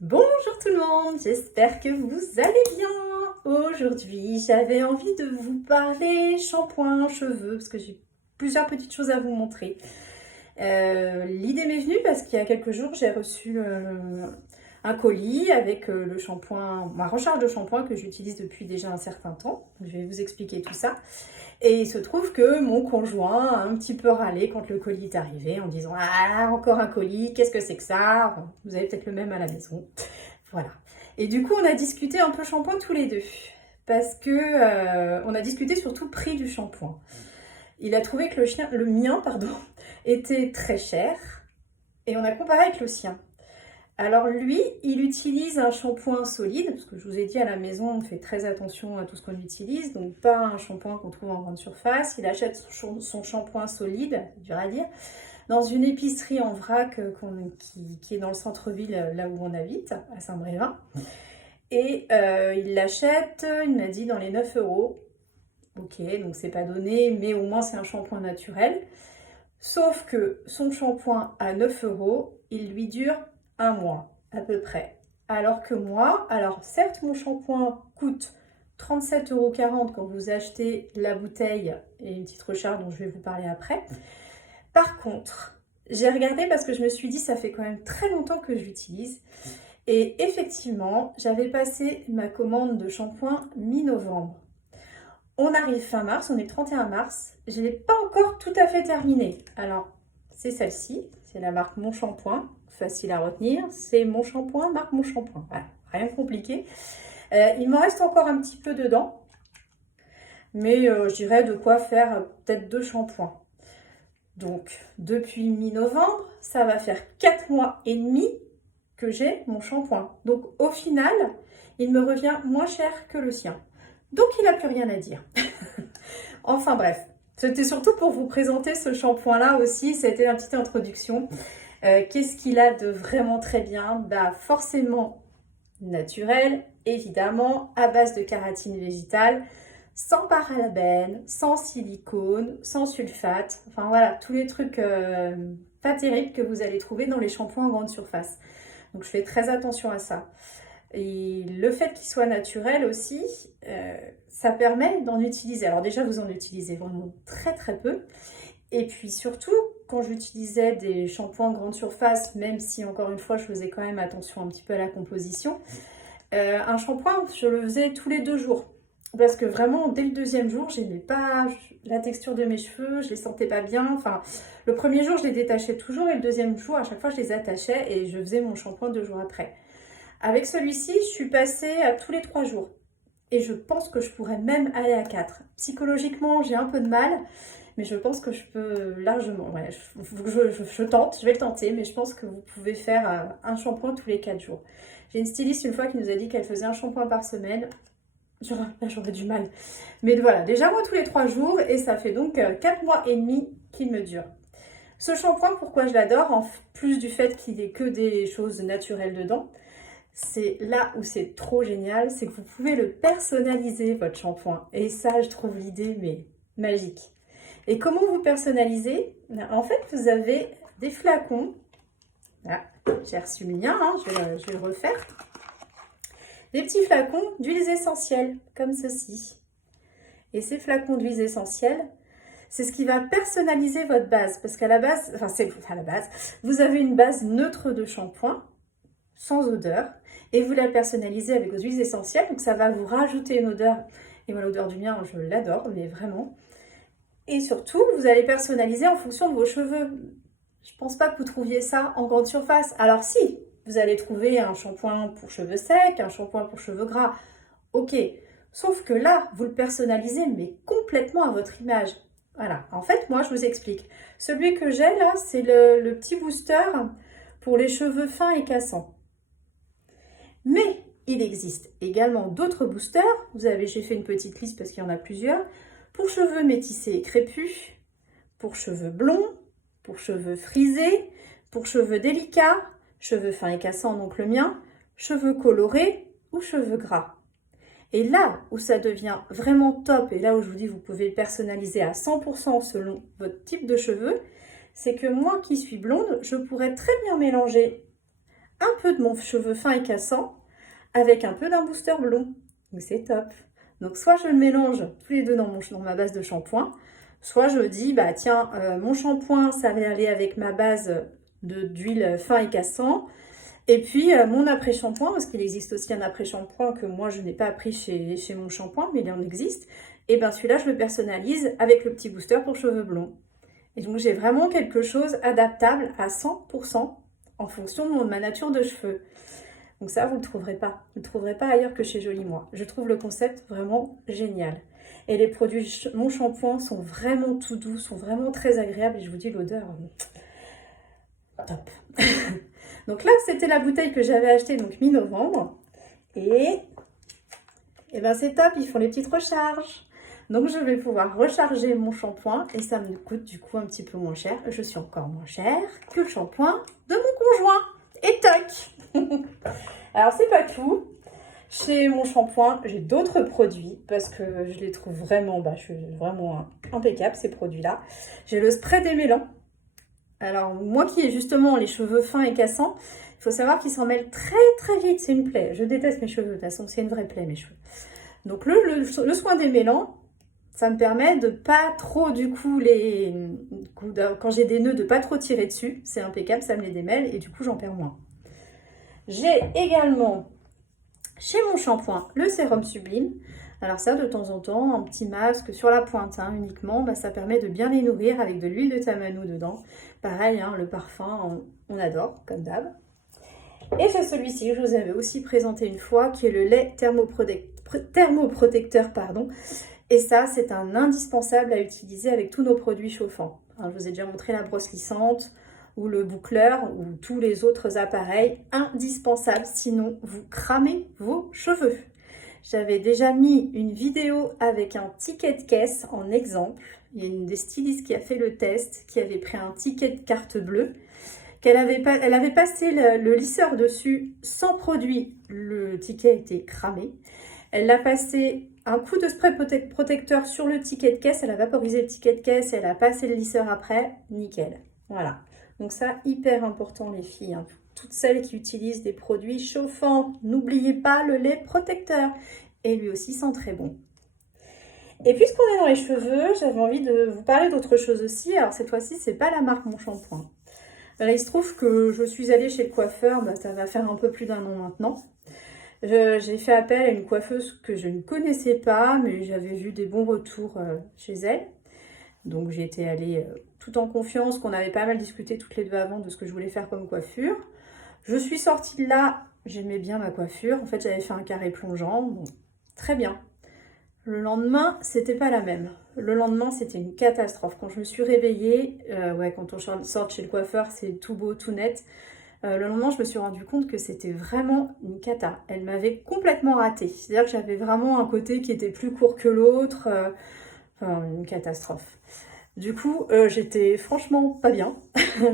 Bonjour tout le monde, j'espère que vous allez bien. Aujourd'hui, j'avais envie de vous parler shampoing, cheveux, parce que j'ai plusieurs petites choses à vous montrer. L'idée m'est venue parce qu'il y a quelques jours, j'ai reçu un colis avec le shampoing, ma recharge de shampoing que j'utilise depuis déjà un certain temps. Je vais vous expliquer tout ça. Et il se trouve que mon conjoint a un petit peu râlé quand le colis est arrivé en disant « Ah, encore un colis, qu'est-ce que c'est que ça ?» Vous avez peut-être le même à la maison. Voilà. Et du coup, on a discuté un peu shampoing tous les deux. Parce que on a discuté surtout le prix du shampoing. Il a trouvé que le mien, était très cher. Et on a comparé avec le sien. Alors lui, il utilise un shampoing solide, parce que je vous ai dit à la maison, on fait très attention à tout ce qu'on utilise, donc pas un shampoing qu'on trouve en grande surface. Il achète son shampoing solide, dur à dire, dans une épicerie en vrac qui est dans le centre-ville, là où on habite, à Saint-Brévin. Et il l'achète, il m'a dit, dans les 9 euros. Ok, donc c'est pas donné, mais au moins c'est un shampoing naturel. Sauf que son shampoing à 9 euros, il lui dure un mois à peu près. Alors que moi, alors certes mon shampoing coûte 37,40 € quand vous achetez la bouteille et une petite recharge dont je vais vous parler après. Par contre, j'ai regardé parce que je me suis dit ça fait quand même très longtemps que je l'utilise. Et effectivement, j'avais passé ma commande de shampoing mi-novembre. On arrive fin mars, on est le 31 mars. Je ne l'ai pas encore tout à fait terminé. Alors, c'est celle-ci, c'est la marque Mon Shampoing. Facile à retenir, c'est Mon Shampoing, marque Mon Shampoing. Voilà, rien de compliqué. Il me reste encore un petit peu dedans. Mais je dirais de quoi faire peut-être 2 shampoings. Donc, depuis mi-novembre, ça va faire 4 mois et demi que j'ai mon shampoing. Donc, au final, il me revient moins cher que le sien. Donc, il n'a plus rien à dire. Enfin bref, c'était surtout pour vous présenter ce shampoing-là aussi. C'était la petite introduction. Qu'est-ce qu'il a de vraiment très bien? Bah, forcément naturel, évidemment, à base de kératine végétale, sans parabènes, sans silicone, sans sulfate. Enfin voilà, tous les trucs pas terribles que vous allez trouver dans les shampoings en grande surface. Donc je fais très attention à ça. Et le fait qu'il soit naturel aussi, ça permet d'en utiliser. Alors déjà, vous en utilisez vraiment très très peu. Et puis surtout, quand j'utilisais des shampoings grande surface, même si encore une fois, je faisais quand même attention un petit peu à la composition, un shampoing, je le faisais tous les 2 jours. Parce que vraiment, dès le 2e jour, j'aimais pas la texture de mes cheveux, je les sentais pas bien. Enfin, le 1er jour, je les détachais toujours et le 2e jour, à chaque fois, je les attachais et je faisais mon shampoing 2 jours après. Avec celui-ci, je suis passée à tous les 3 jours. Et je pense que je pourrais même aller à 4. Psychologiquement, j'ai un peu de mal, mais je pense que je peux largement. Ouais, je tente, je vais le tenter, mais je pense que vous pouvez faire un shampoing tous les 4 jours. J'ai une styliste une fois qui nous a dit qu'elle faisait un shampoing par semaine. Là, j'aurais du mal. Mais voilà, déjà moi tous les 3 jours, et ça fait donc 4 mois et demi qu'il me dure. Ce shampoing, pourquoi je l'adore, en plus du fait qu'il n'y ait que des choses naturelles dedans, c'est là où c'est trop génial, c'est que vous pouvez le personnaliser, votre shampoing. Et ça, je trouve l'idée, mais magique. Et comment vous personnalisez? En fait, vous avez des flacons. Là, j'ai reçu le mien, hein, je vais le refaire. Des petits flacons d'huiles essentielles, comme ceci. Et ces flacons d'huiles essentielles, c'est ce qui va personnaliser votre base. Parce qu'à la base, vous avez une base neutre de shampoing, sans odeur, et vous la personnalisez avec vos huiles essentielles, donc ça va vous rajouter une odeur. Et moi, l'odeur du mien, je l'adore, mais vraiment. Et surtout, vous allez personnaliser en fonction de vos cheveux. Je pense pas que vous trouviez ça en grande surface. Alors si, vous allez trouver un shampoing pour cheveux secs, un shampoing pour cheveux gras. Ok, sauf que là, vous le personnalisez, mais complètement à votre image. Voilà, en fait, moi, je vous explique. Celui que j'ai là, c'est le petit booster pour les cheveux fins et cassants. Mais il existe également d'autres boosters. J'ai fait une petite liste parce qu'il y en a plusieurs. Pour cheveux métissés et crépus, pour cheveux blonds, pour cheveux frisés, pour cheveux délicats, cheveux fins et cassants, donc le mien, cheveux colorés ou cheveux gras. Et là où ça devient vraiment top, et là où je vous dis vous pouvez le personnaliser à 100% selon votre type de cheveux, c'est que moi qui suis blonde, je pourrais très bien mélanger un peu de mon cheveu fin et cassant avec un peu d'un booster blond. Donc c'est top. Donc soit je le mélange tous les deux dans ma base de shampoing, soit je dis, bah tiens, mon shampoing, ça va aller avec ma base d'huile fin et cassant. Et puis mon après-shampoing, parce qu'il existe aussi un après-shampoing que moi je n'ai pas pris chez mon shampoing, mais il en existe. Et bien celui-là, je le personnalise avec le petit booster pour cheveux blonds. Et donc j'ai vraiment quelque chose adaptable à 100% en fonction de ma nature de cheveux. Donc ça, vous ne le trouverez pas. Vous ne le trouverez pas ailleurs que chez Jolie Moi. Je trouve le concept vraiment génial. Et les produits, mon shampoing sont vraiment tout doux, sont vraiment très agréables. Et je vous dis, l'odeur, top. Donc là, c'était la bouteille que j'avais achetée donc mi-novembre. Et ben c'est top, ils font les petites recharges. Donc je vais pouvoir recharger mon shampoing et ça me coûte du coup un petit peu moins cher. Je suis encore moins chère que le shampoing de mon conjoint. Et toc. Alors c'est pas tout. Chez mon shampoing, j'ai d'autres produits parce que je les trouve vraiment, je suis vraiment impeccable ces produits-là. J'ai le spray démêlant. Alors moi qui ai justement les cheveux fins et cassants, il faut savoir qu'ils s'en mêlent très très vite, c'est une plaie. Je déteste mes cheveux, de toute façon c'est une vraie plaie mes cheveux. Donc le soin démêlant, ça me permet de pas trop du coup, quand j'ai des nœuds, de pas trop tirer dessus. C'est impeccable, ça me les démêle et du coup j'en perds moins. J'ai également chez mon shampoing le sérum sublime. Alors ça, de temps en temps, un petit masque sur la pointe uniquement, ça permet de bien les nourrir avec de l'huile de tamano dedans. Pareil, le parfum, on adore, comme d'hab. Et j'ai celui-ci que je vous avais aussi présenté une fois, qui est le lait thermoprotecteur. Et ça, c'est un indispensable à utiliser avec tous nos produits chauffants. Alors, je vous ai déjà montré la brosse lissante, ou le boucleur, ou tous les autres appareils indispensables, sinon vous cramez vos cheveux. J'avais déjà mis une vidéo avec un ticket de caisse en exemple. Il y a une des stylistes qui a fait le test, qui avait pris un ticket de carte bleue, elle avait passé le lisseur dessus sans produit, le ticket était cramé. Elle a passé un coup de spray protecteur sur le ticket de caisse, elle a vaporisé le ticket de caisse, elle a passé le lisseur après, nickel. Voilà, donc ça, hyper important les filles, toutes celles qui utilisent des produits chauffants, n'oubliez pas le lait protecteur. Et lui aussi sent très bon. Et puisqu'on est dans les cheveux, j'avais envie de vous parler d'autre chose aussi. Alors cette fois-ci, c'est pas la marque Mon Shampoing. Là, il se trouve que je suis allée chez le coiffeur, ça va faire un peu plus d'1 an maintenant. J'ai fait appel à une coiffeuse que je ne connaissais pas, mais j'avais vu des bons retours chez elle. Donc j'y étais allée tout en confiance, qu'on avait pas mal discuté toutes les deux avant de ce que je voulais faire comme coiffure. Je suis sortie de là, j'aimais bien ma coiffure. En fait, j'avais fait un carré plongeant, bon, très bien. Le lendemain, c'était pas la même. Le lendemain, c'était une catastrophe. Quand je me suis réveillée, quand on sort de chez le coiffeur, c'est tout beau, tout net. Le lendemain, je me suis rendu compte que c'était vraiment une cata. Elle m'avait complètement ratée. C'est-à-dire que j'avais vraiment un côté qui était plus court que l'autre. Une catastrophe. Du coup, j'étais franchement pas bien.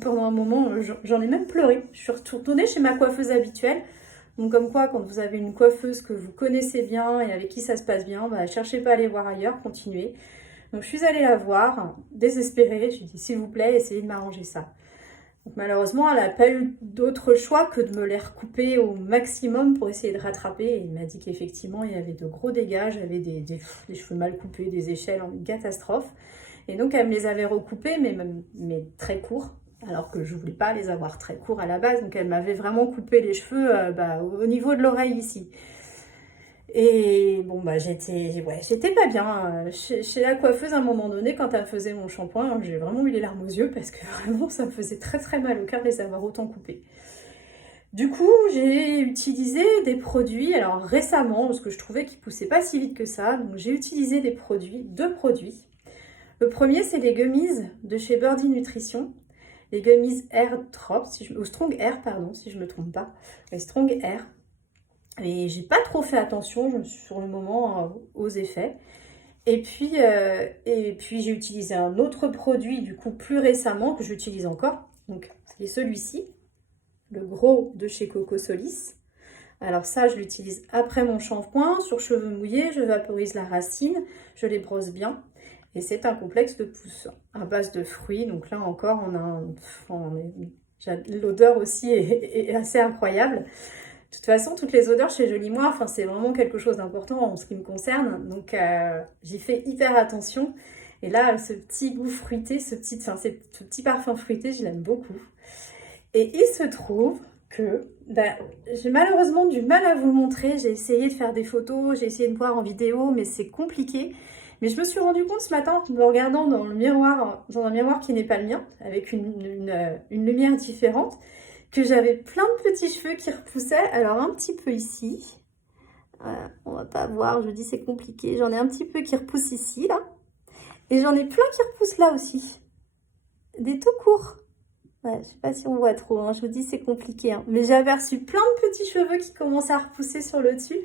Pendant un moment, j'en ai même pleuré. Je suis retournée chez ma coiffeuse habituelle. Donc comme quoi, quand vous avez une coiffeuse que vous connaissez bien et avec qui ça se passe bien, cherchez pas à aller voir ailleurs, continuez. Donc je suis allée la voir, désespérée. Je lui ai dit, s'il vous plaît, essayez de m'arranger ça. Donc malheureusement, elle n'a pas eu d'autre choix que de me les recouper au maximum pour essayer de rattraper. Et il m'a dit qu'effectivement, il y avait de gros dégâts. J'avais des cheveux mal coupés, des échelles en catastrophe. Et donc, elle me les avait recoupés, mais très courts. Alors que je ne voulais pas les avoir très courts à la base. Donc, elle m'avait vraiment coupé les cheveux au niveau de l'oreille ici. Et bon, j'étais pas bien. Chez la coiffeuse, à un moment donné, quand elle faisait mon shampoing, j'ai vraiment eu les larmes aux yeux parce que vraiment, ça me faisait très très mal au cœur de les avoir autant coupés. Du coup, j'ai utilisé des produits, alors récemment, parce que je trouvais qu'ils poussaient pas si vite que ça. Donc, j'ai utilisé deux produits. Le premier, c'est les gummies de chez Birdie Nutrition. Les gummies Air Drop, ou Strong Air, pardon, si je ne me trompe pas. Les Strong Air. Et j'ai pas trop fait attention, je me suis sur le moment aux effets. Et puis j'ai utilisé un autre produit, du coup, plus récemment, que j'utilise encore. Donc, c'est celui-ci, le gros de chez Coco Solis. Alors ça, je l'utilise après mon shampoing. Sur cheveux mouillés, je vaporise la racine, je les brosse bien. Et c'est un complexe de pousse à base de fruits. Donc là encore, on est L'odeur aussi est assez incroyable. De toute façon, toutes les odeurs chez Jolie Moi, enfin, c'est vraiment quelque chose d'important en ce qui me concerne. Donc, j'y fais hyper attention. Et là, ce petit goût fruité, ce petit parfum fruité, je l'aime beaucoup. Et il se trouve que j'ai malheureusement du mal à vous le montrer. J'ai essayé de faire des photos, j'ai essayé de voir en vidéo, mais c'est compliqué. Mais je me suis rendu compte ce matin, en me regardant dans le miroir, dans un miroir qui n'est pas le mien, avec une lumière différente, que j'avais plein de petits cheveux qui repoussaient. Alors un petit peu ici, voilà, on va pas voir, je dis c'est compliqué. J'en ai un petit peu qui repoussent ici, là. Et j'en ai plein qui repoussent là aussi. Des tout courts. Ouais, je sais pas si on voit trop, hein. Je vous dis c'est compliqué, hein. Mais j'ai aperçu plein de petits cheveux qui commençaient à repousser sur le dessus.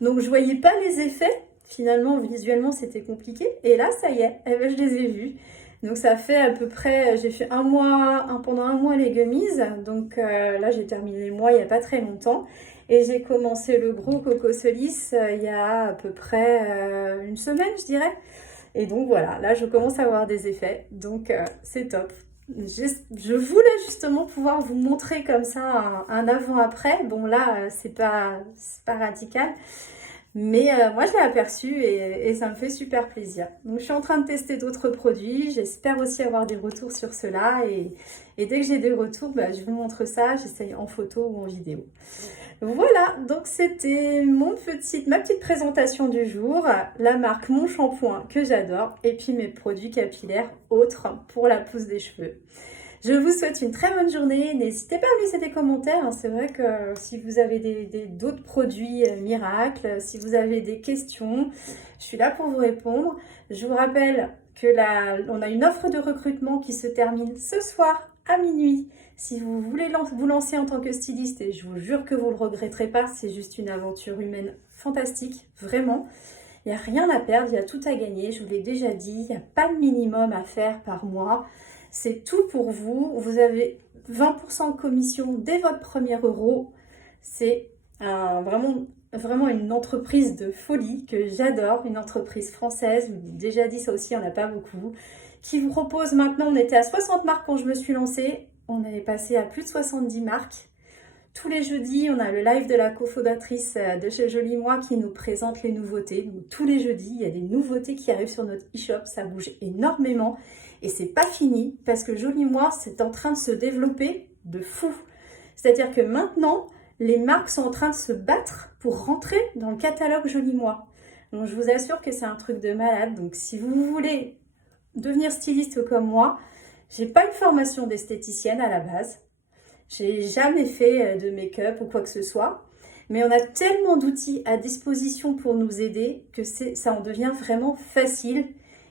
Donc je voyais pas les effets. Finalement, visuellement, c'était compliqué. Et là, ça y est, eh ben, je les ai vus. Donc ça fait à peu près, j'ai fait pendant un mois les gummies. Donc là, j'ai terminé le mois il n'y a pas très longtemps. Et j'ai commencé le gros Coco Solis il y a à peu près une semaine, je dirais. Et donc voilà, là, je commence à avoir des effets. Donc c'est top. Je voulais justement pouvoir vous montrer comme ça un avant-après. Bon là, c'est pas radical. Mais moi, je l'ai aperçu et ça me fait super plaisir. Donc, je suis en train de tester d'autres produits. J'espère aussi avoir des retours sur cela. Et dès que j'ai des retours, je vous montre ça. J'essaye en photo ou en vidéo. Voilà, donc c'était ma petite présentation du jour. La marque Mon Shampoing que j'adore. Et puis mes produits capillaires autres pour la pousse des cheveux. Je vous souhaite une très bonne journée. N'hésitez pas à me laisser des commentaires. C'est vrai que si vous avez d'autres produits miracles, si vous avez des questions, je suis là pour vous répondre. Je vous rappelle que on a une offre de recrutement qui se termine ce soir à minuit. Si vous voulez vous lancer en tant que styliste, et je vous jure que vous ne le regretterez pas, c'est juste une aventure humaine fantastique, vraiment. Il n'y a rien à perdre, il y a tout à gagner. Je vous l'ai déjà dit, il n'y a pas de minimum à faire par mois. C'est tout pour vous. Vous avez 20% de commission dès votre premier euro. C'est vraiment une entreprise de folie que j'adore. Une entreprise française. Je vous l'ai déjà dit, ça aussi, il n'y en a pas beaucoup. Qui vous propose maintenant, on était à 60 marques quand je me suis lancée. On est passé à plus de 70 marques. Tous les jeudis, on a le live de la cofondatrice de chez Jolie Moi qui nous présente les nouveautés. Donc, tous les jeudis, il y a des nouveautés qui arrivent sur notre e-shop. Ça bouge énormément. Et c'est pas fini parce que Jolie Moi, c'est en train de se développer de fou. C'est-à-dire que maintenant, les marques sont en train de se battre pour rentrer dans le catalogue Jolie Moi. Donc, je vous assure que c'est un truc de malade. Donc, si vous voulez devenir styliste comme moi, j'ai pas une formation d'esthéticienne à la base. J'ai jamais fait de make-up ou quoi que ce soit. Mais on a tellement d'outils à disposition pour nous aider que ça en devient vraiment facile.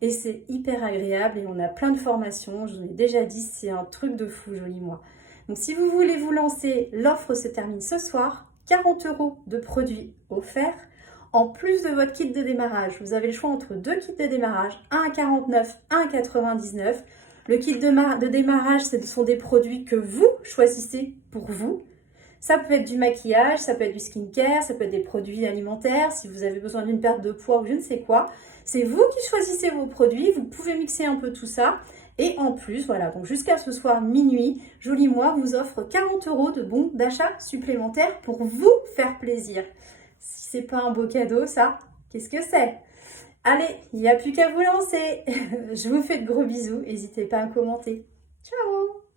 Et c'est hyper agréable et on a plein de formations. Je vous ai déjà dit, c'est un truc de fou, Jolie Moi. Donc si vous voulez vous lancer, l'offre se termine ce soir. 40 € de produits offerts. En plus de votre kit de démarrage, vous avez le choix entre deux kits de démarrage, un à 49, un à 99. Le kit de démarrage, ce sont des produits que vous choisissez pour vous. Ça peut être du maquillage, ça peut être du skincare, ça peut être des produits alimentaires, si vous avez besoin d'une perte de poids ou je ne sais quoi. C'est vous qui choisissez vos produits, vous pouvez mixer un peu tout ça. Et en plus, voilà, donc jusqu'à ce soir minuit, Jolie Moi vous offre 40 € de bons d'achat supplémentaires pour vous faire plaisir. Si c'est pas un beau cadeau, ça, qu'est-ce que c'est ? Allez, il n'y a plus qu'à vous lancer. Je vous fais de gros bisous, n'hésitez pas à commenter. Ciao!